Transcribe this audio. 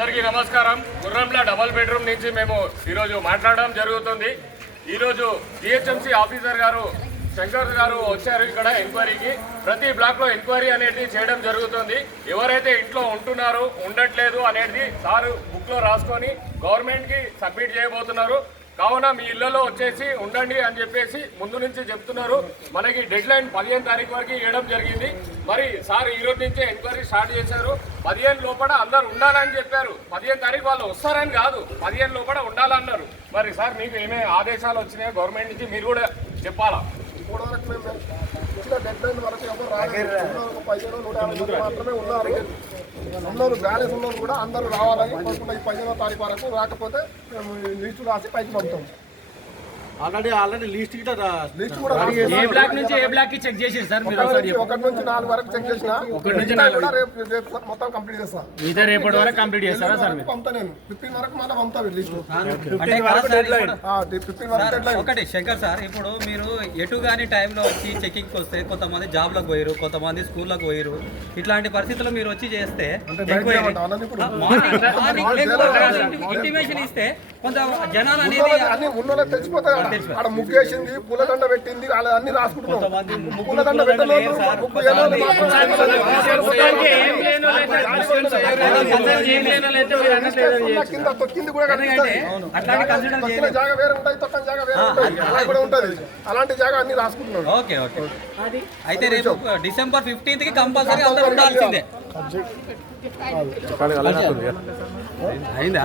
అందరికీ నమస్కారం. గుర్రంల double bedroom నుంచి మేము ఈరోజు మాట్లాడడం జరుగుతుంది. ఈరోజు జిహెచ్ఎంసీ ఆఫీసర్ గారు శంకర్ గారు వచ్చారు ఇక్కడ ఎంక్వైరీకి. ప్రతి బ్లాక్లో ఎంక్వైరీ అనేది చేయడం జరుగుతుంది. ఎవరైతే ఇంట్లో ఉంటున్నారో ఉండట్లేదు అనేది సారు బుక్లో రాసుకొని గవర్నమెంట్కి సబ్మిట్ చేయబోతున్నారు. కావున మీ ఇళ్లలో వచ్చేసి ఉండండి అని చెప్పేసి ముందు నుంచి చెప్తున్నారు. మనకి డెడ్ లైన్ 15 తారీఖు వరకు ఇవ్వడం జరిగింది. మరి సార్ ఈ రోజు నుంచే ఎంక్వైరీ స్టార్ట్ చేశారు. 15 లోపల అందరు ఉండాలని చెప్పారు. 15 తారీఖు వాళ్ళు వస్తారని కాదు, 15 లోపల ఉండాలన్నారు. మరి సార్ మీకు ఏమే ఆదేశాలు వచ్చినాయి గవర్నమెంట్ నుంచి మీరు కూడా చెప్పాలా? డెడ్ లైన్ వరకు ఎవరు రాలేదు. 15 మాత్రమే ఉన్నారు. ఉన్నోళ్ళు బ్యాలెన్స్ ఉన్నోళ్ళు కూడా అందరూ రావాలని కోరుకుంటే ఈ 15వ తారీఖు వరకు రాకపోతే మేము లిస్టు రాసి పైకి పంపుతాం. ఆల్రెడీ లిస్ట్ కూడా ఏ బ్లాక్ నుంచి ఏ బ్లాక్ కి చెక్ చేసారు సార్ మీరు? 1 నుంచి 4 వరకు చెక్ చేసిన. 1 నుంచి 4 రేపు మొత్తం కంప్లీట్ చేస్తా. ఇదే రేపటి వరకు కంప్లీట్ చేస్తారా సార్? పంపుతా నేను 15 వరకు మళ్ళీ పంపుతా లిస్ట్. 15 వరకు డెడ్ లైన్. 15 వరకు డెడ్ లైన్. ఒకటి శంకర్ సార్, ఇప్పుడు మీరు ఎటు కానీ టైంలో వచ్చి చెకింగ్కి వస్తే కొంతమంది జాబ్లకు పోయారు, కొంతమంది స్కూళ్ళకు పోయారు. ఇట్లాంటి పరిస్థితుల్లో మీరు వచ్చి చేస్తే ఇంటిమేషన్ ఇస్తే కొంత జనాలు అనేది ఉన్నోళ్ళే తెచ్చిపోతాయి. అక్కడ ముగ్గేసింది, పూలదండ పెట్టింది, అలా అన్ని రాసుకుంటున్నాం. పూలదండ పెట్టలేదు, కింద తొక్కింది కూడా తొక్కిన జాగా వేరే ఉంటాయి, తొక్కని జాగా వేరే ఉంటాయి, అలా కూడా ఉంటుంది. అలాంటి జాగా అన్ని రాసుకుంటున్నాం. Okay okay. అయితే రేపు డిసెంబర్ 15th కి కంపల్సరీ అందరూ ఉండాల్సిందే. అయిందా?